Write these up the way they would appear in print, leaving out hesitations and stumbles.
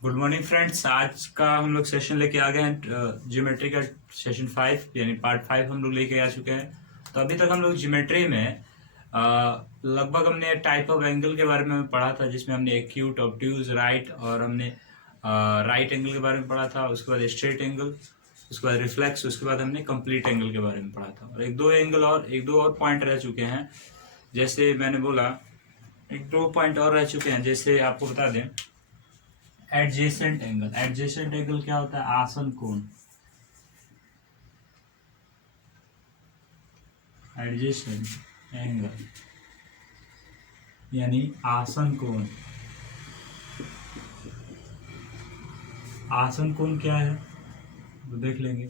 Good morning friends. आज का हम लोग सेशन लेके आ गए हैं ज्योमेट्री का सेशन 5 यानी पार्ट 5 हम लोग लेके आ चुके हैं। तो अभी तक हम लोग ज्योमेट्री में लगभग हमने टाइप ऑफ एंगल के बारे में पढ़ा था, जिसमें हमने एक्यूट, ऑब्ट्यूज, राइट और हमने राइट एंगल के बारे में पढ़ा था। उसके बाद स्ट्रेट एंगल, उसके बाद रिफ्लेक्स, उसके बाद हमने कंप्लीट एंगल के बारे में पढ़ा था। और एक दो और पॉइंट रह चुके हैं। जैसे मैंने बोला, एक दो पॉइंट और रह चुके हैं। जैसे आपको बता दें, एडजेसेंट एंगल। एडजेसेंट एंगल क्या होता है? आसन कोण। एडजेसेंट एंगल यानी आसन कोण। आसन कोण क्या है तो देख लेंगे।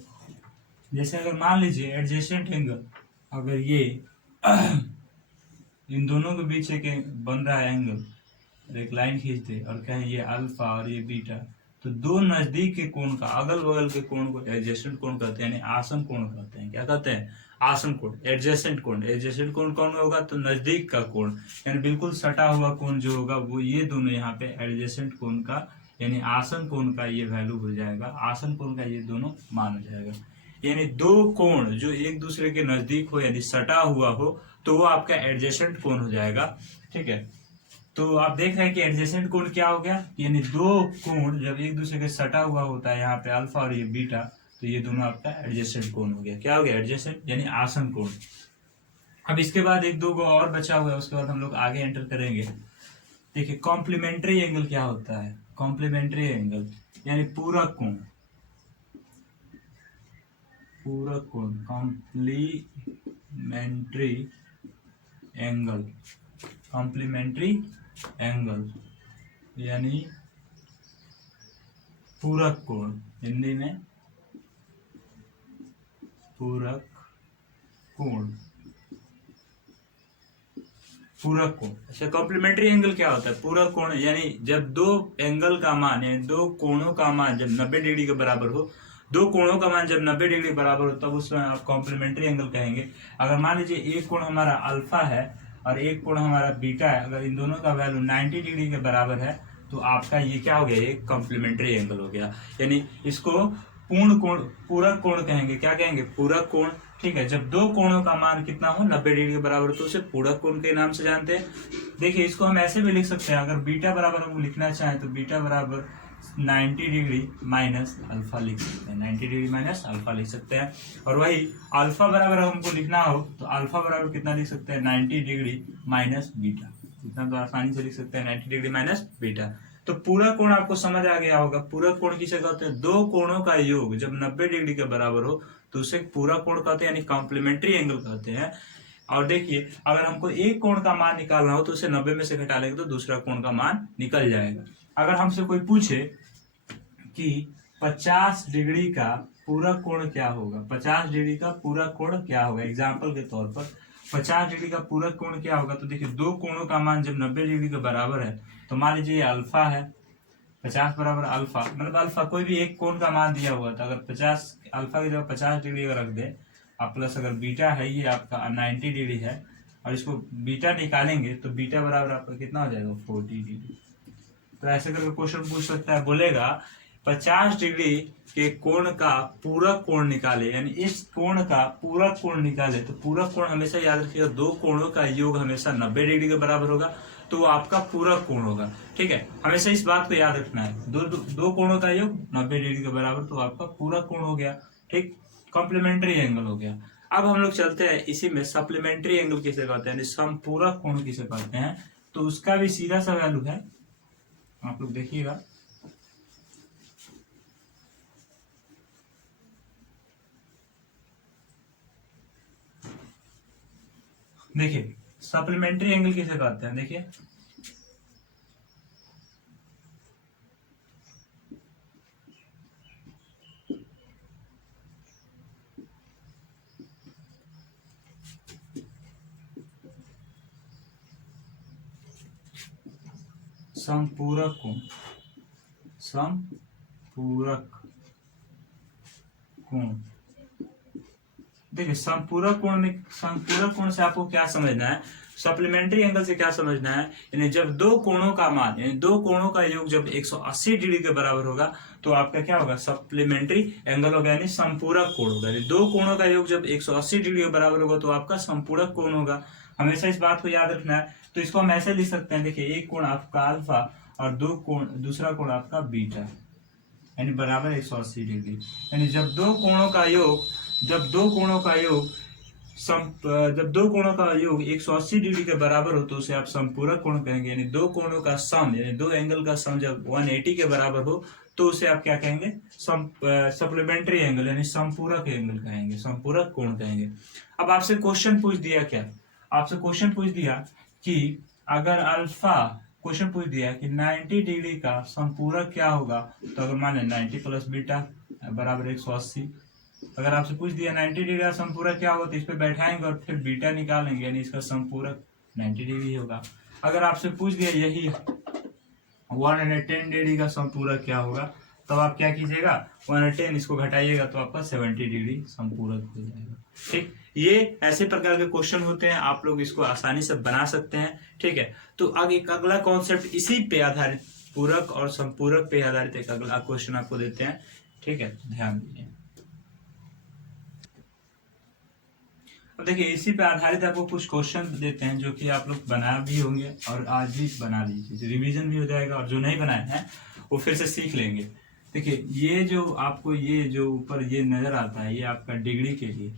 जैसे अगर मान लीजिए एडजेसेंट एंगल, अगर ये इन दोनों के बीच एक बन रहा है एंगल, एक लाइन खींच दे और कहें ये अल्फा और ये बीटा, तो दो नजदीक के कोण का, अगल बगल के कोण को एडजेसेंट कोण कहते हैं, यानी आसन कोण कहते हैं। क्या कहते हैं? आसन कोण, एडजेसेंट कोण। एडजेसेंट कोण कौन होगा? तो नजदीक का कोण, यानी बिल्कुल सटा हुआ कोण जो होगा वो ये दोनों यहाँ पे एडजेसेंट कोण का यानी आसन कोण का ये वैल्यू हो जाएगा। आसन कोण का ये दोनों मान हो जाएगा। यानी दो कोण जो एक दूसरे के नजदीक हो यानी सटा हुआ हो तो वो आपका एडजेसेंट कोण हो जाएगा। ठीक है, तो आप देख रहे हैं कि एडजेसेंट कोण क्या हो गया, यानी दो कोण जब एक दूसरे के सटा हुआ होता है, यहाँ पे अल्फा और ये बीटा, तो ये दोनों आपका एडजेसेंट कोण हो गया। क्या हो गया? एडजेसेंट यानी आसन कोण। अब इसके बाद एक दो को और बचा हुआ है, उसके बाद हम लोग आगे एंटर करेंगे। देखिए, कॉम्प्लीमेंट्री एंगल क्या होता है? कॉम्प्लीमेंट्री एंगल यानी पूरक कोण। पूरक कोण, कॉम्प्लीमेंट्री एंगल। कॉम्प्लीमेंट्री एंगल यानी पूरक कोण, हिंदी में पूरक कोण। पूरक कोण। अच्छा, कॉम्प्लीमेंट्री एंगल क्या होता है? पूरक कोण यानी जब दो एंगल का मान यानी दो कोणों का मान जब 90 डिग्री के बराबर हो, दो कोणों का मान जब 90 डिग्री बराबर हो तब उसमें आप कॉम्प्लीमेंट्री एंगल कहेंगे। अगर मान लीजिए एक कोण हमारा अल्फा है और एक कोण हमारा बीटा है, अगर इन दोनों का वैल्यू 90 डिग्री के बराबर है तो आपका ये क्या हो गया? ये कॉम्प्लीमेंट्री एंगल हो गया। यानी इसको पूर्ण कोण, पूरक कोण कहेंगे। क्या कहेंगे? पूरक कोण। ठीक है, जब दो कोणों का मान कितना हो 90 डिग्री के बराबर तो उसे पूरक कोण के नाम से जानते हैं। देखिए, इसको हम ऐसे भी लिख सकते हैं, अगर बीटा बराबर हम लिखना चाहें तो बीटा बराबर 90 डिग्री माइनस अल्फा लिख सकते हैं। 90 डिग्री माइनस अल्फा लिख सकते हैं। और वही अल्फा बराबर हमको लिखना हो तो अल्फा बराबर कितना लिख सकते हैं? 90 डिग्री माइनस बीटा। इतना तो आसानी से लिख सकते हैं, 90 डिग्री माइनस बीटा। तो पूरक कोण आपको समझ आ गया होगा। पूरक कोण किसे कहते हैं? दो कोणों का योग जब 90 डिग्री के बराबर हो तो उसे पूरक कोण कहते हैं, यानी कॉम्प्लीमेंट्री एंगल कहते हैं। और देखिए, अगर हमको एक कोण का मान निकालना हो तो उसे 90 में से घटा लेंगे तो दूसरा कोण का मान निकल जाएगा। अगर हमसे कोई पूछे कि 50 डिग्री का पूरक कोण क्या होगा, 50 डिग्री का पूरक कोण क्या होगा, एग्जाम्पल के तौर पर 50 डिग्री का पूरक कोण क्या होगा, तो देखिए दो कोणों का मान जब 90 डिग्री के बराबर है तो मान लीजिए ये अल्फा है, 50 बराबर अल्फा, मतलब अल्फा कोई भी एक कोण का मान दिया हुआ था, अगर 50 अल्फा की जगह 50 डिग्री का रख दे आप, प्लस अगर बीटा है ये आपका 90 डिग्री है और इसको बीटा निकालेंगे तो बीटा बराबर आपका कितना हो जाएगा? 40 डिग्री। तो ऐसे करके क्वेश्चन पूछ सकता है, बोलेगा 50 डिग्री के कोण का पूरक कोण निकाले, यानी इस कोण का पूरक कोण निकाले। तो पूरक कोण हमेशा याद रखिएगा, दो कोणों का योग हमेशा 90 डिग्री के बराबर होगा तो वो आपका पूरक कोण होगा। ठीक है, हमेशा इस बात को याद रखना है, दो कोणों का योग 90 डिग्री के बराबर तो आपका पूरक कोण हो गया। ठीक, कॉम्प्लीमेंट्री एंगल हो गया। अब हम लोग चलते हैं इसी में, सप्लीमेंट्री एंगल किसे कहते हैं, समपूरक कोण किसे कहते हैं। तो उसका भी सीधा सा वैल्यू है, आप लोग देखिएगा। देखिए, सप्लीमेंट्री एंगल किसे कहते हैं, देखिए समपूरक कोण। समपूरक कोण, देखिए समपूरक कोण में, समपूरक कोण से आपको क्या समझना है? सप्लीमेंट्री एंगल से क्या समझना है, यानी जब दो कोणों का मान, यानी दो कोणों का योग जब 180 डिग्री के बराबर होगा तो आपका क्या होगा, सप्लीमेंट्री एंगल होगा, यानी संपूरक कोण होगा। यानी दो कोणों का योग जब 180 डिग्री के बराबर होगा तो आपका संपूरक कोण होगा। हमेशा इस बात को याद रखना है। तो इसको हम ऐसे लिख सकते हैं, देखिए एक कोण आपका अल्फा और दूसरा कोण आपका बीटा, यानी बराबर 180 डिग्री। यानी जब दो कोणों का योग जब दो कोणों का योग 180 डिग्री के बराबर हो तो उसे आप संपूरक कोण कहेंगे। यानी दो कोणों का सम, यानी दो एंगल का सम जब 180 के बराबर हो तो उसे आप क्या कहेंगे, सप्लीमेंट्री एंगल, यानी संपूरक एंगल कहेंगे, संपूरक कोण कहेंगे। अब आपसे क्वेश्चन पूछ दिया क्या, आपसे क्वेश्चन पूछ दिया कि अगर अल्फा, क्वेश्चन पूछ दिया कि 90 डिग्री का संपूरक क्या होगा, तो अगर माने 90 प्लस बीटा बराबर 180, अगर आपसे पूछ दिया 90 डिग्री का संपूरक क्या होगा तो इस पे बैठाएंगे और फिर बीटा निकालेंगे, यानी इसका संपूरक 90 डिग्री होगा। अगर आपसे पूछ दिया यही 110 डिग्री का संपूरक क्या होगा, तब आप क्या कीजिएगा, 110 इसको घटाइएगा तो आपका 70 डिग्री संपूरक हो जाएगा। ठीक, ये ऐसे प्रकार के क्वेश्चन होते हैं, आप लोग इसको आसानी से बना सकते हैं। ठीक है, तो आगे एक अगला कॉन्सेप्ट इसी पे आधारित, पूरक और संपूरक पे आधारित एक अगला क्वेश्चन आपको देते हैं। ठीक है, ध्यान दीजिए। अब देखिए इसी पे आधारित आपको कुछ क्वेश्चन देते हैं जो कि आप लोग बना भी होंगे और आज भी बना लीजिए, रिवीजन भी हो जाएगा और जो नहीं बनाए हैं वो फिर से सीख लेंगे। देखिए ये जो आपको ये जो ऊपर ये नजर आता है, ये आपका डिग्री के लिए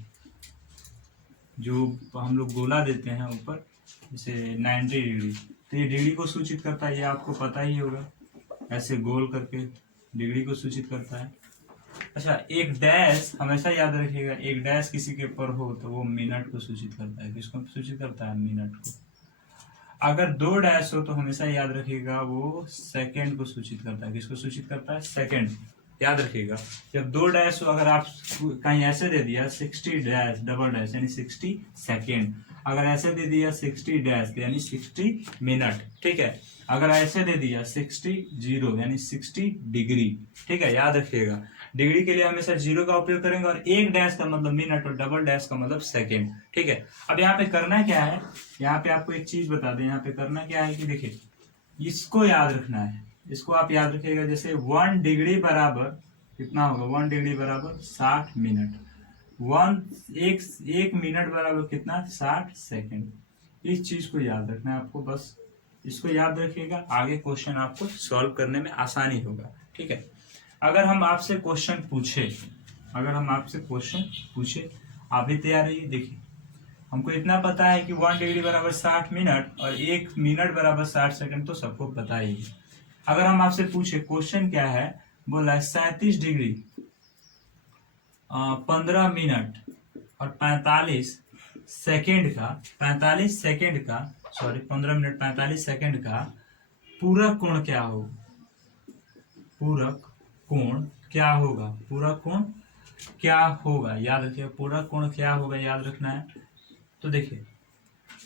जो हम लोग गोला देते हैं ऊपर, जैसे 90 डिग्री, तो ये डिग्री को सूचित करता है, ये आपको पता ही होगा, ऐसे गोल करके डिग्री को सूचित करता है। अच्छा, एक डैश हमेशा याद रखिएगा, एक डैश किसी के ऊपर हो तो वो मिनट को सूचित करता है। किसको सूचित करता है, मिनट को। अगर दो डैश हो तो हमेशा याद रखिएगा वो सेकंड को सूचित करता है। किसको सूचित करता है, सेकंड। याद रखिएगा जब दो डैश हो, अगर आप कहीं ऐसे दे दिया 60 डैश डबल डैश यानी 60 सेकेंड, अगर ऐसे दे दिया 60 डैश यानी 60 मिनट। ठीक है, अगर ऐसे दे दिया 60 जीरो यानी 60 डिग्री। ठीक है, याद रखिएगा डिग्री के लिए हमेशा जीरो का उपयोग करेंगे और एक डैश का मतलब मिनट और डबल डैश का मतलब सेकेंड। ठीक है, अब यहाँ पे करना क्या है, यहाँ पे आपको एक चीज बता दें, यहाँ पे करना क्या है कि देखिए इसको याद रखना है, इसको आप याद रखिएगा। जैसे 1 डिग्री बराबर कितना होगा, 1 डिग्री बराबर 60 मिनट, एक मिनट बराबर कितना, 60 सेकेंड। इस चीज को याद रखना है आपको, बस इसको याद रखिएगा, आगे क्वेश्चन आपको सॉल्व करने में आसानी होगा। ठीक है, अगर हम आपसे क्वेश्चन पूछे, आप भी तैयार रहिए। देखिए हमको इतना पता है कि 1 डिग्री बराबर 60 मिनट और 1 मिनट बराबर 60 सेकंड, तो सबको पता ही है। अगर हम आपसे पूछे क्वेश्चन क्या है, बोला 37 डिग्री 15 मिनट और 45 सेकंड का 15 मिनट 45 सेकंड का पूरक कोण क्या हो, पूरक कोण क्या होगा, याद रखिए पूरक कोण क्या होगा, याद रखना है। तो देखिए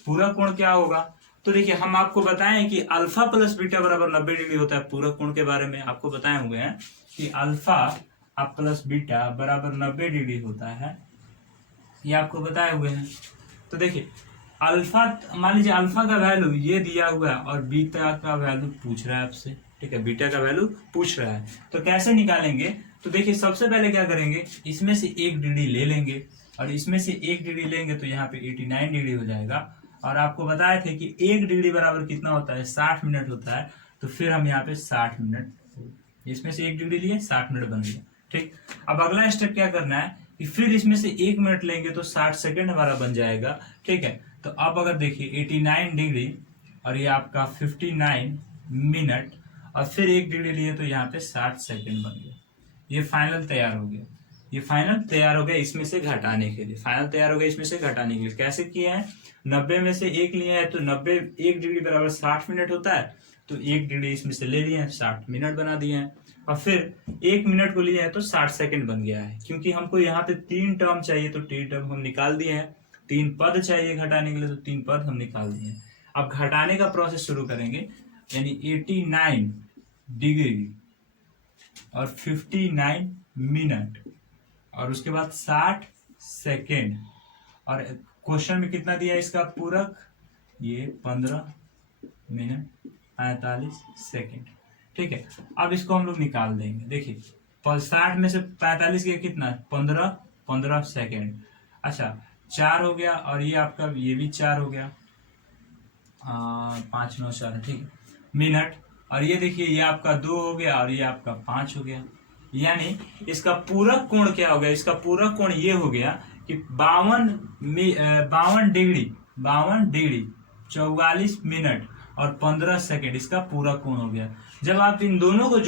पूरक कोण क्या होगा, तो देखिए हम आपको बताएं कि अल्फा प्लस बीटा बराबर 90 डिग्री होता है। पूरक कोण के बारे में आपको बताए हुए हैं कि अल्फा प्लस बीटा बराबर 90 डिग्री होता है, ये आपको बताए हुए हैं। तो देखिए अल्फा, मान लीजिए अल्फा का वैल्यू ये दिया हुआ है और बीटा का वैल्यू पूछ रहा है आपसे। ठीक है, बीटा का वैल्यू पूछ रहा है, तो कैसे निकालेंगे, तो देखिए सबसे पहले क्या करेंगे, इसमें से 1 डिग्री ले लेंगे और इसमें से 1 डिग्री लेंगे तो यहाँ पे 89 डिग्री हो जाएगा। और आपको बताए थे कि 1 डिग्री बराबर कितना होता है, 60 मिनट होता है, तो फिर हम यहाँ पे 60 मिनट, इसमें से 1 डिग्री लिए 60 मिनट बन गया। ठीक, अब अगला स्टेप क्या करना है कि फिर इसमें से 1 मिनट लेंगे तो 60 सेकंड हमारा बन जाएगा। ठीक है, तो अब अगर देखिए 89 डिग्री और ये आपका 59 मिनट और फिर 1 डिग्री लिए तो यहाँ पे 60 सेकंड बन गया। ये फाइनल तैयार हो गया, इसमें से घटाने के लिए। कैसे किए हैं, 90 में से 1 लिए हैं तो 90, 1 डिग्री बराबर 60 मिनट होता है, तो 1 डिग्री इसमें से ले लिए हैं, 60 मिनट बना दिए हैं। और फिर 1 मिनट को लिए हैं तो 60 सेकंड बन गया है। क्योंकि हमको यहाँ पे 3 टर्म चाहिए तो 3 टर्म हम निकाल दिए हैं, 3 पद चाहिए घटाने के लिए तो 3 पद हम निकाल दिए हैं। अब घटाने का प्रोसेस शुरू करेंगे, यानी 89 डिग्री और 59 मिनट और उसके बाद 60 सेकेंड, और क्वेश्चन में कितना दिया है इसका पूरक ये 15 मिनट 45 सेकेंड। ठीक है, अब इसको हम लोग निकाल देंगे। देखिए 60 में से 45 गया कितना, 15, 15 सेकेंड। अच्छा 4 हो गया, और ये आपका ये भी 4 हो गया, 5 9 4, ठीक है मिनट। और ये देखिए ये आपका 2 हो गया, और ये आपका 5 हो गया। यानी इसका पूरक कोण क्या हो गया, इसका पूरक कोण ये हो गया कि 52 डिग्री 44 मिनट और 15 सेकेंड इसका पूरा कोण हो गया। जब आप इन दोनों को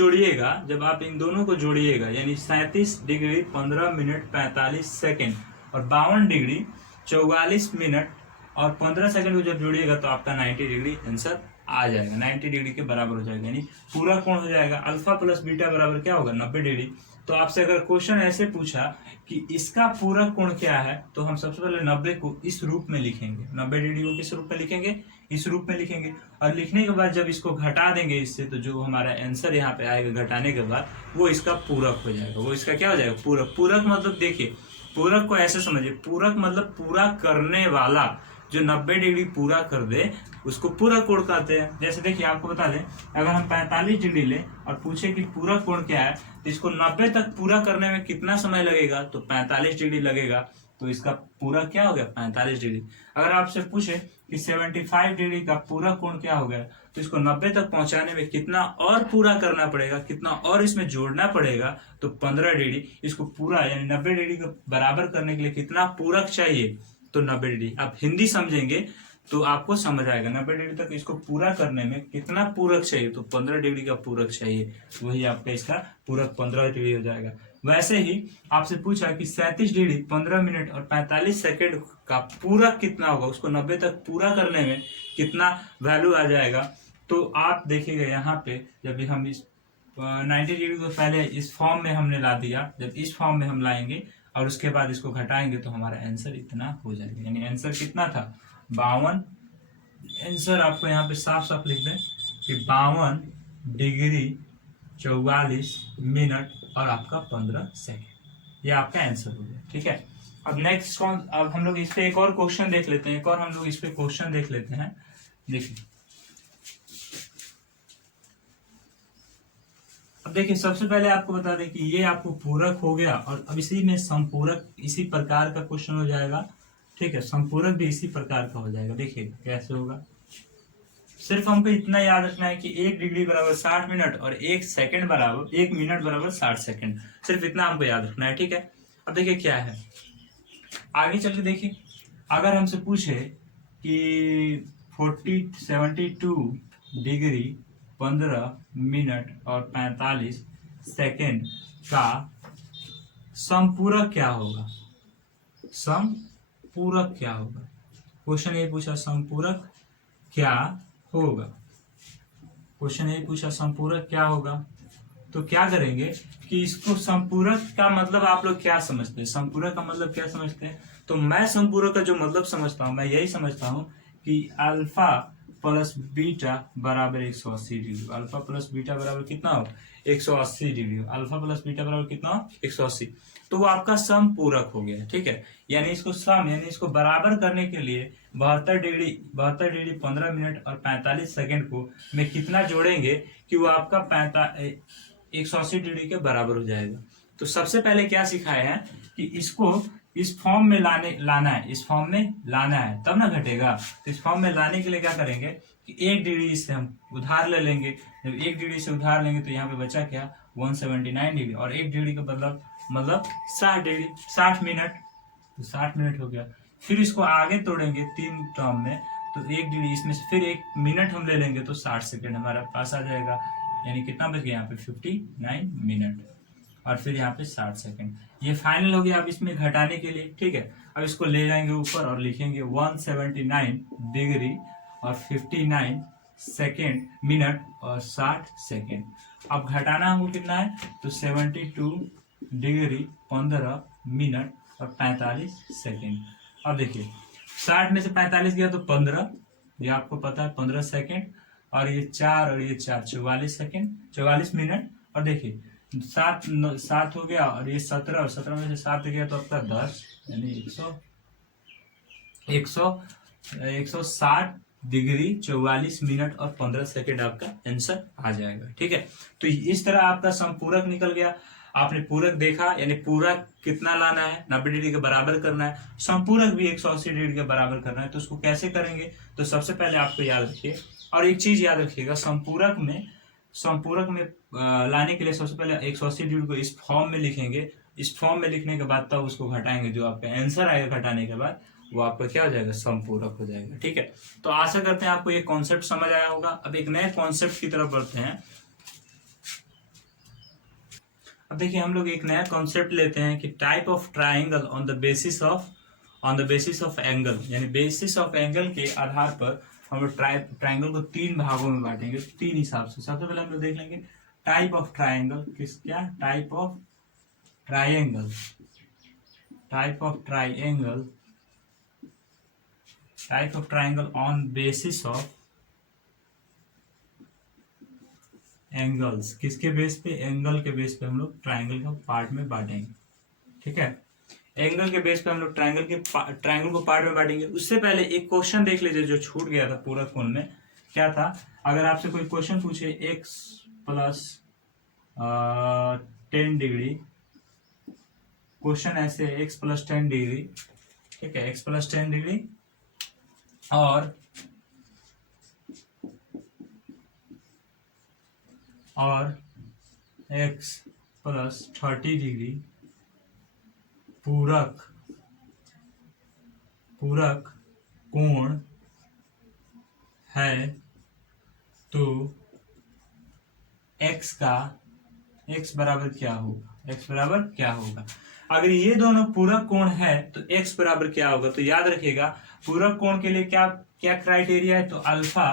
जोड़िएगा, यानी 37 डिग्री 15 मिनट 45 सेकेंड और 52 डिग्री 44 मिनट और 15 सेकंड को जब जोड़िएगा तो आपका 90 डिग्री आंसर आ जाएगा, 90 डिग्री के बराबर हो जाएगा। यानी पूरा कोण हो जाएगा अल्फा प्लस बीटा बराबर क्या होगा, 90 डिग्री। तो आपसे अगर क्वेश्चन ऐसे पूछा कि इसका पूरा कोण क्या है, तो हम सबसे पहले 90 को इस रूप में लिखेंगे, 90 डिग्री को किस रूप में लिखेंगे, इस रूप में लिखेंगे। और लिखने के बाद जब इसको घटा देंगे इससे, तो जो हमारा आंसर यहाँ पे आएगा घटाने के बाद, वो इसका पूरक हो जाएगा। वो इसका क्या हो जाएगा, पूरक। पूरक मतलब देखिए, पूरक को ऐसे समझिए, पूरक मतलब पूरा करने वाला, जो 90 डिग्री पूरा कर दे उसको पूरक कोण कहते हैं। जैसे देखिए आपको बता दें, अगर हम 45 डिग्री लें और पूछे कि पूरक कोण क्या है, तो इसको 90 तक पूरा करने में कितना समय लगेगा, तो 45 डिग्री लगेगा। तो इसका पूरा क्या हो गया, 45 डिग्री। अगर आपसे पूछे कि 75 डिग्री का पूरा कोण क्या हो गया, तो इसको 90 तक पहुंचाने में कितना और पूरा करना पड़ेगा, कितना और इसमें जोड़ना पड़ेगा, तो 15 डिग्री। इसको पूरा यानी 90 डिग्री को बराबर करने के लिए कितना पूरक चाहिए, तो 90 डिग्री। आप हिंदी समझेंगे तो आपको समझ आएगा 90 डिग्री तक इसको पूरा करने में कितना पूरक चाहिए, तो 15 डिग्री का पूरक चाहिए। वही आपका इसका पूरक 15 डिग्री हो जाएगा। वैसे ही आपसे पूछा कि 37 डिग्री 15 मिनट और 45 सेकेंड का पूरक कितना होगा, उसको 90 तक पूरा करने में कितना वैल्यू आ जाएगा। तो आप देखिएगा यहाँ पे, जब हम इस 90 डिग्री को पहले इस फॉर्म में हमने ला दिया, जब इस फॉर्म में हम लाएंगे और उसके बाद इसको घटाएंगे तो हमारा आंसर इतना हो जाएगा। यानी आंसर कितना था, 52। आंसर आपको यहाँ पे साफ साफ लिख दें कि 52 डिग्री 44 मिनट और आपका 15 सेकेंड, ये आपका आंसर हो गया। ठीक है, अब नेक्स्ट अब हम लोग इस पे एक और क्वेश्चन देख लेते हैं, देखिए अब देखिए सबसे पहले आपको बता दें कि ये आपको पूरक हो गया, और अब इसी में संपूरक इसी प्रकार का क्वेश्चन हो जाएगा। ठीक है, संपूरक भी इसी प्रकार का हो जाएगा। देखिए कैसे होगा, सिर्फ हमको इतना याद रखना है कि 1 डिग्री बराबर 60 मिनट और 1 सेकंड बराबर 1 मिनट बराबर 60 सेकंड, सिर्फ इतना हमको याद रखना है। ठीक है, अब देखिए क्या है, आगे चल के देखिए, अगर हमसे पूछे कि 72 डिग्री 15 मिनट और 45 सेकेंड का समपूरक क्या होगा, समपूरक क्या होगा, क्वेश्चन ये पूछा समपूरक क्या होगा, क्वेश्चन ये पूछा समपूरक क्या होगा। तो क्या करेंगे कि इसको संपूरक का मतलब आप लोग क्या समझते हैं, संपूरक का मतलब क्या समझते हैं। तो मैं संपूरक का जो मतलब समझता हूं, मैं यही समझता हूं कि अल्फा प्लस बीटा बराबर 180 डिग्री, अल्फा प्लस बीटा बराबर कितना हो, 180 डिग्री, अल्फा प्लस बीटा बराबर कितना हो, 180। तो वो आपका समपूरक हो गया। ठीक है, यानी इसको सम यानी इसको बराबर करने के लिए 72 डिग्री 15 मिनट और 45 सेकेंड को में कितना जोड़ेंगे कि वो आपका 180 डिग्री के बराबर हो जाएगा। तो सबसे पहले क्या सिखाए हैं कि इसको इस फॉर्म में लाना है, इस फॉर्म में लाना है, तब ना घटेगा। तो इस फॉर्म में लाने के लिए क्या करेंगे कि 1 डिग्री से हम उधार ले लेंगे। जब 1 डिग्री से उधार लेंगे तो यहाँ पे बचा क्या, 179 डिग्री, और 1 डिग्री का मतलब 60 डिग्री 60 मिनट, तो 60 मिनट हो गया। फिर इसको आगे तोड़ेंगे 3 टर्म में, तो 1 डिग्री इसमें से फिर 1 मिनट हम ले लेंगे तो 60 सेकेंड हमारा पास आ जाएगा। यानी कितना बच गया यहाँ पे 59 मिनट और फिर यहाँ पे 60 सेकेंड। ये फाइनल हो गया अब इसमें घटाने के लिए। ठीक है, अब इसको ले जाएंगे ऊपर और लिखेंगे 179 डिग्री और 59 सेकेंड मिनट और 60 सेकेंड। अब घटाना हमको कितना है, तो 72 डिग्री 15 मिनट और 45 सेकेंड। अब देखिए 60 में से 45 गया तो 15, ये आपको पता है 15 सेकेंड, और ये 4 और ये 4 44 सेकेंड 44 मिनट। और देखिए 7 हो गया और ये 17, और 17 में से 7 गया तो आपका 10, यानी 160 डिग्री 44 मिनट और 15 सेकंड आपका आंसर आ जाएगा। ठीक है, तो इस तरह आपका समपूरक निकल गया। आपने पूरक देखा, यानी पूरक कितना लाना है, 90 डिग्री के बराबर करना है, समपूरक भी 180 डिग्री के बराबर करना है। तो उसको कैसे करेंगे, तो सबसे पहले आपको याद रखिए, और एक चीज याद रखिएगा, समपूरक में लाने के लिए सबसे पहले 180 डिग्री को इस फॉर्म में लिखेंगे। इस फॉर्म में लिखने के बाद तब उसको घटाएंगे, जो आपका आंसर आएगा घटाने के बाद वो आपका क्या हो जाएगा, समपूरक हो जाएगा। ठीक है, तो आशा करते हैं आपको ये कॉन्सेप्ट समझ आया होगा। अब एक नए कॉन्सेप्ट की तरफ बढ़ते हैं। अब देखिए हम लोग एक नया कॉन्सेप्ट लेते हैं कि type of triangle on the basis of angle, यानी बेसिस ऑफ एंगल के आधार पर हम लोग ट्राइंगल को 3 भागों में बांटेंगे, 3 हिसाब से। सबसे पहले हम लोग देख लेंगे type of triangle, type of triangle on basis of angles. किसके बेस पे, एंगल के बेस पे हम लोग ट्राइंगल को पार्ट में बांटेंगे। ठीक है, एंगल के बेस पे हम लोग ट्राइंगल को पार्ट में बांटेंगे। उससे पहले एक क्वेश्चन देख लीजिए जो छूट गया था पूरा कोण में। क्या था, अगर आपसे कोई क्वेश्चन पूछे x प्लस 10 डिग्री, क्वेश्चन ऐसे x प्लस 10 डिग्री, ठीक है, x प्लस 10 डिग्री और x प्लस 30 डिग्री पूरक कोण है, तो x बराबर क्या होगा। अगर ये दोनों पूरक कोण है तो x बराबर क्या होगा, तो याद रखिएगा पूरक कोण के लिए क्या क्राइटेरिया है, तो अल्फा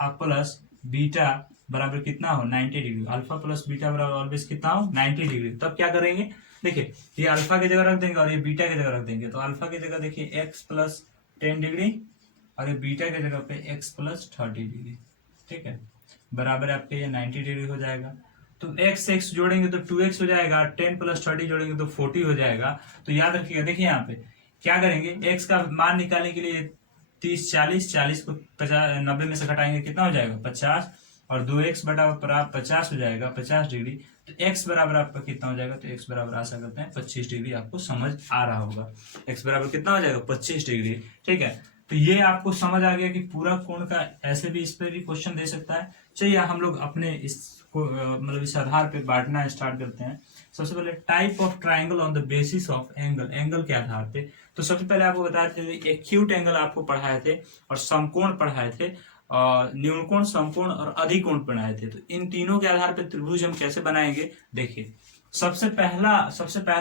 प्लस बीटा बराबर कितना हो, 90 डिग्री। अल्फा प्लस बीटा बराबर ऑलवेज कितना हो, 90 डिग्री। तब क्या करेंगे, देखिए ये अल्फा की जगह रख देंगे और ये बीटा की जगह रख देंगे। तो अल्फा की जगह देखिए x प्लस 10 डिग्री और ये बीटा की जगह पे x प्लस 30 डिग्री। ठीक है, बराबर आपके ये 90 डिग्री हो जाएगा। तो x जोड़ेंगे तो 2x हो जाएगा, 10 प्लस 30 जोड़ेंगे तो 40 हो जाएगा। तो याद रखिएगा, देखिए यहाँ पे क्या करेंगे, x का मान निकालने के लिए 30 40 को 50 90 में से घटाएंगे, कितना हो जाएगा 50, और 2x बराबर 50 हो जाएगा, 50 डिग्री। तो x बराबर आपका कितना हो जाएगा, तो x बराबर आशा करते हैं 25 डिग्री। आपको समझ आ रहा होगा, x बराबर कितना हो जाएगा, 25 डिग्री। ठीक है, तो ये आपको समझ आ गया कि पूरा कोण का ऐसे भी, इस पे भी क्वेश्चन दे सकता है। चलिए हम लोग अपने मतलब इस आधार पे बांटना स्टार्ट करते हैं। सबसे पहले type of triangle on the basis of angle के आधार पे। तो सबसे पहले आपको बता देते थे एक्यूट एंगल आपको पढ़ाए थे और समकोण पढ़ाए थे, न्यूनकोण, समकोण और अधिकोण पढ़ाए थे। तो इन तीनों के आधार पर त्रिभुज हम कैसे बनाएंगे, देखिए सबसे पहला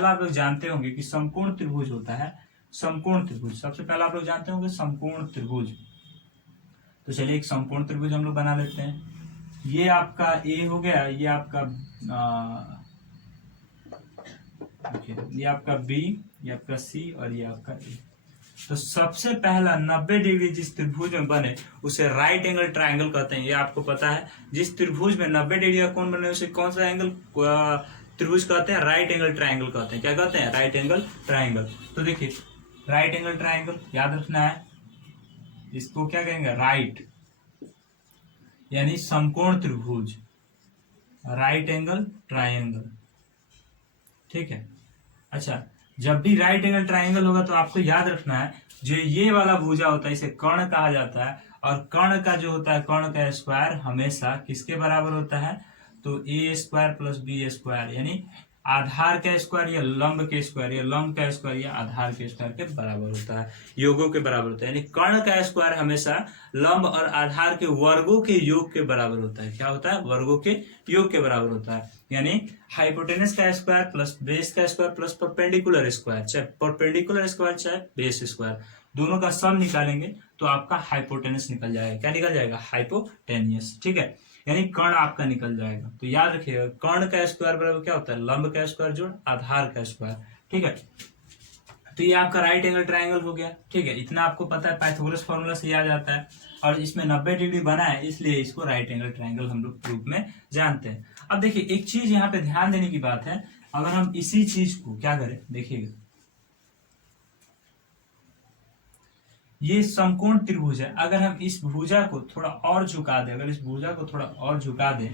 आप लोग जानते होंगे कि समकोण त्रिभुज होता है, समकोण त्रिभुज। सबसे पहला आप लोग जानते होंगे समकोण त्रिभुज। तो चलिए एक समकोण त्रिभुज हम लोग बना लेते हैं। ये आपका ए हो गया, ये आपका ये आपका बी, ये आपका सी और ये आपका ए। तो सबसे पहला 90 डिग्री जिस त्रिभुज में बने उसे राइट एंगल ट्राइंगल कहते हैं। ये आपको पता है, जिस त्रिभुज में 90 डिग्री का कोण बने उसे कौन सा एंगल त्रिभुज कहते हैं, राइट एंगल ट्राइंगल कहते हैं। क्या कहते हैं, राइट एंगल ट्राइंगल। तो देखिए राइट एंगल ट्राइंगल याद रखना है, इसको क्या कहेंगे, राइट यानी समकोण त्रिभुज, राइट एंगल ट्राइंगल। ठीक है, अच्छा जब भी राइट एंगल ट्राइंगल होगा तो आपको याद रखना है, जो ये वाला भुजा होता है इसे कर्ण कहा जाता है, और कर्ण का जो होता है, कर्ण का स्क्वायर हमेशा किसके बराबर होता है, तो ए स्क्वायर प्लस बी स्क्वायर, यानी आधार का स्क्वायर या लंब के स्क्वायर, या लंब का स्क्वायर या आधार के स्क्वायर के बराबर होता है, योगों के बराबर होता है। यानी कर्ण का स्क्वायर हमेशा लंब और आधार के वर्गों के योग के बराबर होता है। क्या होता है, वर्गों के योग के बराबर होता है। यानी हाइपोटेनस का स्क्वायर प्लस बेस का स्क्वायर प्लस परपेंडिकुलर स्क्वायर, चाहे परपेंडिकुलर स्क्वायर चाहे बेस स्क्वायर, दोनों का सम निकालेंगे तो आपका हाइपोटेनस निकल जाएगा। क्या निकल जाएगा, हाइपोटेनियस। ठीक है, यानी कर्ण आपका निकल जाएगा। तो याद रखिएगा कर्ण का स्क्वायर बराबर क्या होता है, लंब का स्क्वायर जोड़ आधार का स्क्वायर। ठीक है, तो ये आपका राइट एंगल ट्राइंगल हो गया। ठीक है, इतना आपको पता है, पाइथागोरस फॉर्मूला से याद आता है, और इसमें 90 डिग्री बना है इसलिए इसको राइट एंगल ट्राइंगल हम लोग रूप में जानते हैं। अब देखिए एक चीज यहाँ पे ध्यान देने की बात है, अगर हम इसी चीज को क्या करें, देखिएगा ये समकोण त्रिभुज है। अगर हम इस भुजा को थोड़ा और झुका दें, अगर इस भुजा को थोड़ा और झुका दें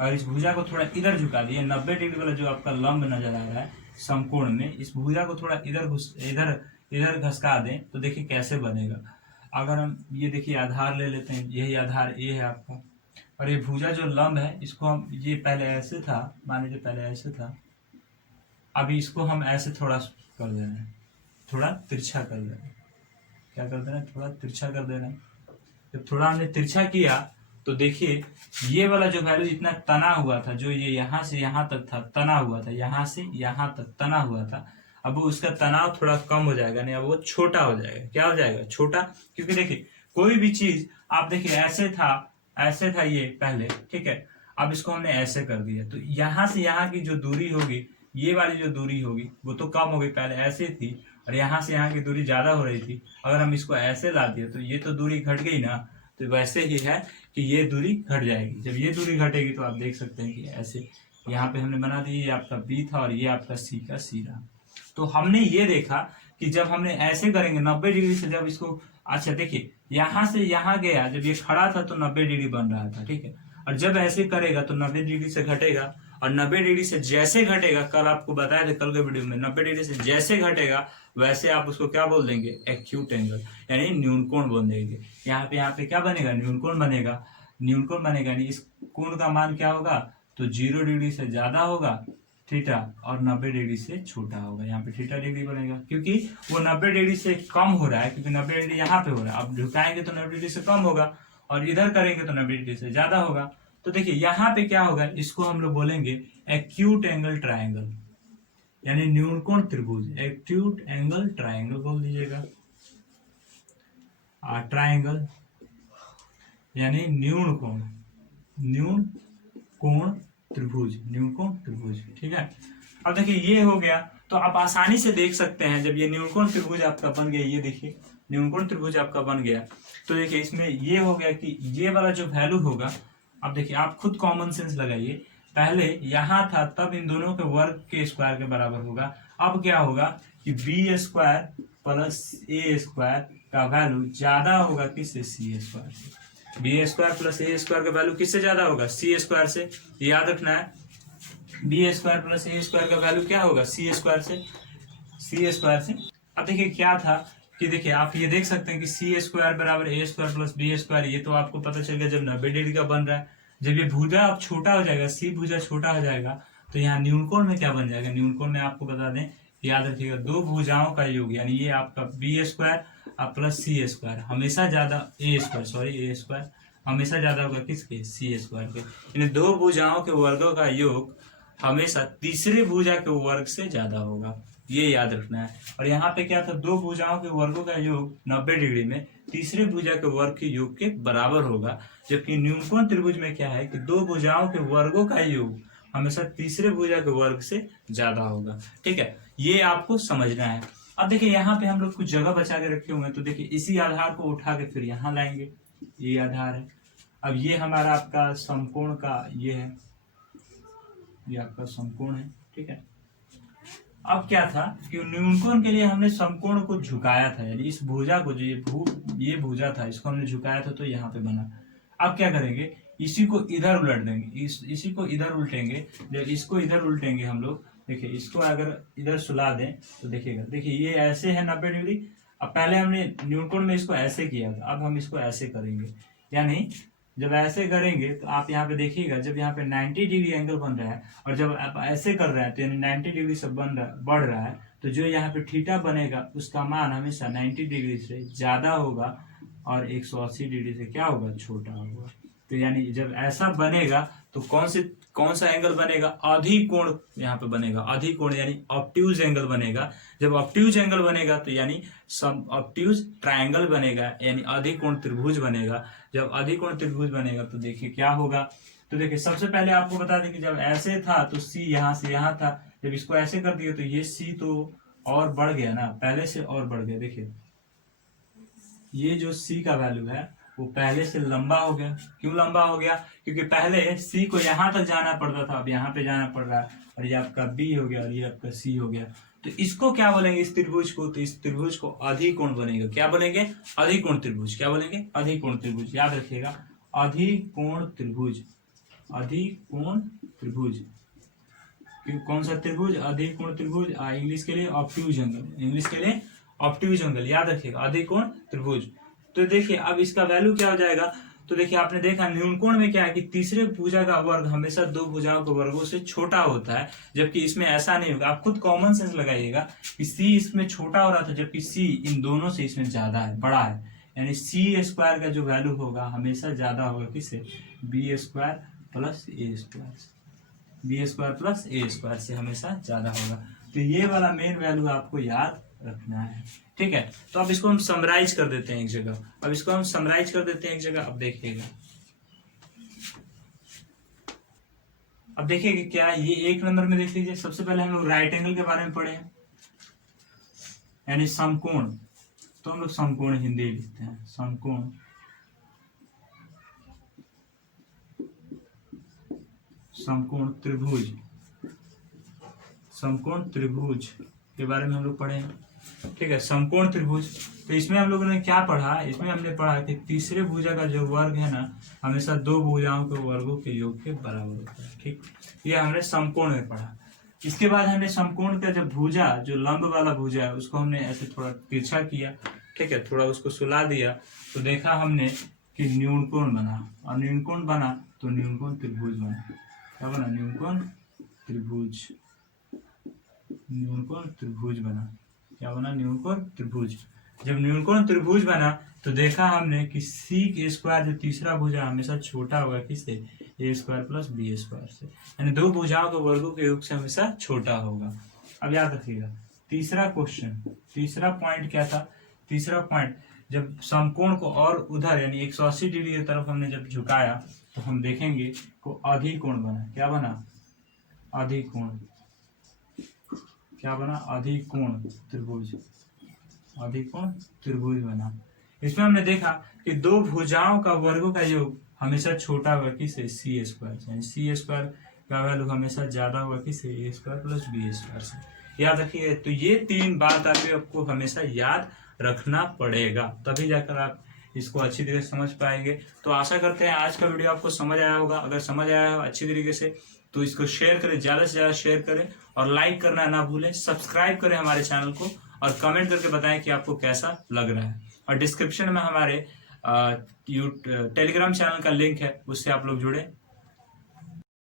और इस भुजा को थोड़ा इधर झुका दें, 90 डिग्री वाला जो आपका लंब नजर आ रहा है समकोण में, इस भुजा को थोड़ा इधर इधर घसका दें तो देखिए कैसे बनेगा। अगर हम ये देखिए आधार ले लेते हैं, यही आधार ए है आपका, और ये भुजा जो लंब है इसको हम, ये पहले ऐसे था, मान लीजिए पहले ऐसे था, अभी इसको हम ऐसे थोड़ा कर दे रहे हैं, थोड़ा तिरछा कर दे रहे हैं। क्या कर देना है, थोड़ा तिरछा कर देना है। जब थोड़ा हमने तिरछा किया तो देखिए ये वाला जो वैल्यू इतना तना हुआ था, जो ये यहाँ से यहाँ तक था, तना हुआ था, यहाँ से यहाँ तक तना हुआ था, अब वो उसका तनाव थोड़ा कम हो जाएगा, नहीं अब वो छोटा हो जाएगा। क्या हो जाएगा, छोटा। क्योंकि देखिए कोई भी चीज आप देखिए ऐसे था ये पहले, ठीक है, अब इसको हमने ऐसे कर दिया तो यहाँ से यहाँ की जो दूरी होगी, ये वाली जो दूरी होगी वो तो कम हो गई, पहले ऐसे थी और यहाँ से यहाँ की दूरी ज्यादा हो रही थी। अगर हम इसको ऐसे ला दिए तो ये तो दूरी घट गई ना, तो वैसे ही है कि ये दूरी घट जाएगी। जब ये दूरी घटेगी तो आप देख सकते हैं कि ऐसे यहाँ पे हमने बना दी, ये आपका बी था और ये आपका सी का सी रहा। तो हमने ये देखा कि जब हमने ऐसे करेंगे 90 डिग्री से, जब इसको, अच्छा देखिए यहाँ से यहाँ गया, जब ये खड़ा था तो 90 डिग्री बन रहा था, ठीक है, और जब ऐसे करेगा तो 90 डिग्री से घटेगा, और 90 डिग्री से जैसे घटेगा, कल आपको बताया था कल के वीडियो में, 90 डिग्री से जैसे घटेगा वैसे आप उसको क्या बोल देंगे, एक्यूट एंगल, यानी न्यूनकोण बोल देंगे। यहाँ पे क्या बनेगा, न्यूनकोण बनेगा। न्यूनकोण बनेगा यानी इस कोण का मान क्या होगा, तो 0 डिग्री से ज्यादा होगा थीटा और 90 डिग्री से छोटा होगा। यहाँ पे थीटा डिग्री बनेगा क्योंकि वो 90 डिग्री से कम हो रहा है, क्योंकि 90 डिग्री यहाँ पे हो रहा है। अब झुकाएंगे तो 90 डिग्री से कम होगा और इधर करेंगे तो 90 डिग्री से ज्यादा होगा। तो देखिए यहाँ पे क्या होगा, इसको हम लोग बोलेंगे एक्यूट एंगल ट्रायंगल, यानी न्यूनकोण त्रिभुज। एक्यूट एंगल ट्रायंगल बोल दीजिएगा। ट्रायंगल यानी न्यूनकोण त्रिभुज, न्यूनकोण त्रिभुज, ठीक है। अब देखिए ये हो गया, तो आप आसानी से देख सकते हैं जब ये न्यूनकोण त्रिभुज आपका बन गया, ये देखिए न्यूनकोण त्रिभुज आपका बन गया, तो देखिए इसमें ये हो गया कि ये वाला जो वैल्यू होगा, अब देखिए आप खुद कॉमन सेंस लगाइए, पहले यहाँ था तब इन दोनों के वर्ग के स्क्वायर के बराबर होगा। अब क्या होगा कि बी स्क्वायर प्लस ए स्क्वायर का वैल्यू ज्यादा होगा किससे, सी स्क्वायर से। बी स्क्वायर प्लस ए स्क्वायर का वैल्यू किससे ज्यादा होगा, सी स्क्वायर से। याद रखना है, बी स्क्वायर प्लस ए स्क्वायर का वैल्यू क्या होगा, सी स्क्वायर से। अब देखिए क्या था कि देखिए आप ये देख सकते हैं कि सी स्क्वायर बराबर ए स्क्वायर प्लस बी स्क्वायर, ये तो आपको पता चल गया जब 90 डिग्री का बन रहा है। जब ये भुजा अब छोटा हो जाएगा, सी भुजा छोटा हो जाएगा, तो यहाँ न्यूनकोण में क्या बन जाएगा, न्यूनकोण में आपको बता दें, याद रखिएगा दो भुजाओं का योग, यानी ये आपका बी स्क्वायर प्लस सी स्क्वायर हमेशा ज्यादा, ए स्क्वायर हमेशा ज्यादा होगा किसके, सी स्क्वायर के। यानी दो भुजाओं के वर्गों का योग हमेशा तीसरे भुजा के वर्ग से ज्यादा होगा, ये याद रखना है। और यहाँ पे क्या था, दो भुजाओं के वर्गों का योग 90 डिग्री में तीसरे भुजा के वर्ग के योग के बराबर होगा। जबकि न्यूनकोण त्रिभुज में क्या है कि दो भुजाओं के वर्गों का योग हमेशा तीसरे भुजा के वर्ग से ज्यादा होगा, ठीक है, ये आपको समझना है। अब देखिए यहाँ पे हम लोग कुछ जगह बचा के रखे हुए हैं, तो देखिए इसी आधार को उठा के फिर यहाँ लाएंगे, ये आधार है। अब ये हमारा आपका समकोण का ये है, ये आपका समकोण है, ठीक है। अब क्या था कि न्यूनकोण के लिए हमने समकोण को झुकाया था, यानी इस भुजा को, जो ये भुजा था, इसको हमने झुकाया था तो यहाँ पे बना। अब क्या करेंगे, इसी को इधर उलट देंगे, इसी को इधर उल्टेंगे। जब इसको इधर उल्टेंगे हम लोग, देखिए इसको अगर इधर सुला दें तो देखिएगा, देखिए ये ऐसे है 90 डिग्री। अब पहले हमने न्यूनकोण में इसको ऐसे किया था, अब हम इसको ऐसे करेंगे। यानी जब ऐसे करेंगे तो आप यहाँ पे देखिएगा, जब यहाँ पे 90 डिग्री एंगल बन रहा है और जब आप ऐसे कर रहे हैं तो यानी 90 डिग्री से बढ़ रहा है, तो जो यहाँ पे थीटा बनेगा उसका मान हमेशा 90 डिग्री से ज्यादा होगा और 180 डिग्री से क्या होगा, छोटा होगा। तो यानी जब ऐसा बनेगा तो कौन सा एंगल बनेगा, अधिकोण यहाँ पे बनेगा, अधिकोण यानी ऑब्ट्यूज एंगल बनेगा। जब ऑब्ट्यूज एंगल बनेगा तो यानी ऑब्ट्यूज ट्रायंगल बनेगा, यानी अधिकोण त्रिभुज बनेगा। जब अधिकोण त्रिभुज बनेगा तो देखिए क्या होगा, तो देखिए सबसे पहले आपको बता दें कि जब ऐसे था तो सी यहाँ से यहाँ था, जब इसको ऐसे कर दिया तो ये सी तो और बढ़ गया ना, पहले से और बढ़ गया। देखिए ये जो सी का वैल्यू है वो पहले से लंबा हो गया। क्यों लंबा हो गया, क्योंकि पहले सी को यहाँ तक जाना पड़ता था, अब यहाँ पे जाना पड़ रहा है, और ये आपका बी हो गया और ये आपका सी हो गया। तो इसको क्या बोलेंगे, इस त्रिभुज को, तो इस त्रिभुज को अधिकोण बनेगा। क्या बोलेंगे, अधिकोण त्रिभुज। क्या बोलेंगे, अधिकोण त्रिभुज। याद रखिएगा, अधिकोण त्रिभुज, अधिकोण त्रिभुज। कौन सा त्रिभुज, अधिकोण त्रिभुज। इंग्लिश के लिए ऑब्ट्यूज एंगल, इंग्लिश के लिए ऑब्ट्यूज एंगल, याद रखिएगा, अधिकोण त्रिभुज। तो देखिए अब इसका वैल्यू क्या हो जाएगा, तो देखिए आपने देखा न्यूनकोण में क्या है कि तीसरे भुजा का वर्ग हमेशा दो भुजाओं के वर्गों से छोटा होता है, जबकि इसमें ऐसा नहीं होगा। आप खुद कॉमन सेंस लगाइएगा कि सी इसमें छोटा हो रहा था, जबकि सी इन दोनों से इसमें ज्यादा है, बड़ा है, यानी सी स्क्वायर का जो वैल्यू होगा हमेशा ज्यादा होगा किससे, बी स्क्वायर प्लस ए स्क्वायर से, बी स्क्वायर प्लस ए स्क्वायर से हमेशा ज्यादा होगा। तो ये वाला मेन वैल्यू आपको याद रखना है, ठीक है। तो अब इसको हम समराइज कर देते हैं एक जगह, अब इसको हम समराइज कर देते हैं एक जगह। अब देखिएगा, अब देखिए क्या ये एक नंबर में देख लीजिए। सबसे पहले हम लोग राइट एंगल के बारे में पढ़े हैं, यानी समकोण। तो हम लोग समकोण हिंदी लिखते हैं, समकोण, समकोण त्रिभुज, समकोण त्रिभुज के बारे में हम लोग पढ़े हैं, ठीक है। समकोण त्रिभुज, तो इसमें हम लोगों ने क्या पढ़ा, इसमें हमने पढ़ा कि तीसरे भुजा का जो वर्ग है ना हमेशा दो भुजाओं के वर्गों के योग के बराबर होता है, ठीक। ये हमने समकोण में पढ़ा। इसके बाद हमने समकोण का जो भुजा, जो लंब वाला भुजा है, उसको हमने ऐसे थोड़ा तिरछा किया, ठीक है, थोड़ा उसको सुला दिया, तो देखा हमने कि न्यूनकोण बना, और न्यूनकोण बना तो न्यूनकोण त्रिभुज बना। क्या बना, न्यूनकोण त्रिभुज, न्यूनकोण त्रिभुज बना। क्या बना, न्यूनकोण त्रिभुज। जब न्यूनकोण त्रिभुज बना तो देखा हमने कि सी के स्क्वायर, जो तीसरा भुजा हमेशा छोटा होगा किससे, ए स्क्वायर प्लस बी स्क्वायर से, यानी दो भुजाओं के वर्गों के योग से हमेशा छोटा होगा। अब याद रखिएगा तीसरा क्वेश्चन, तीसरा पॉइंट क्या था, तीसरा पॉइंट जब समकोण को और उधर यानी 180 डिग्री की तरफ हमने जब झुकाया तो हम देखेंगे को अधिकोण बना। क्या बना, अधिकोण। क्या बना, अधिकोण त्रिभुज, अधिकोण त्रिभुज बना। इसमें हमने देखा कि दो भुजाओं का वर्गों का योग हमेशा छोटा होगा किससे, सी स्क्वायर से, सी स्क्वायर का वैल्यू हमेशा ज्यादा होगा किससे, ए स्क्वायर प्लस बी स्क्वायर से। याद रखिए, तो ये तीन बात आपको हमेशा याद रखना पड़ेगा, तभी जाकर आप इसको अच्छी तरीके से समझ पाएंगे। तो आशा करते हैं आज का वीडियो आपको समझ आया होगा। अगर समझ आया हो अच्छी तरीके से तो इसको शेयर करें, ज्यादा से ज्यादा शेयर करें, और लाइक करना ना भूलें, सब्सक्राइब करें हमारे चैनल को, और कमेंट करके बताएं कि आपको कैसा लग रहा है। और डिस्क्रिप्शन में हमारे टेलीग्राम चैनल का लिंक है, उससे आप लोग जुड़े।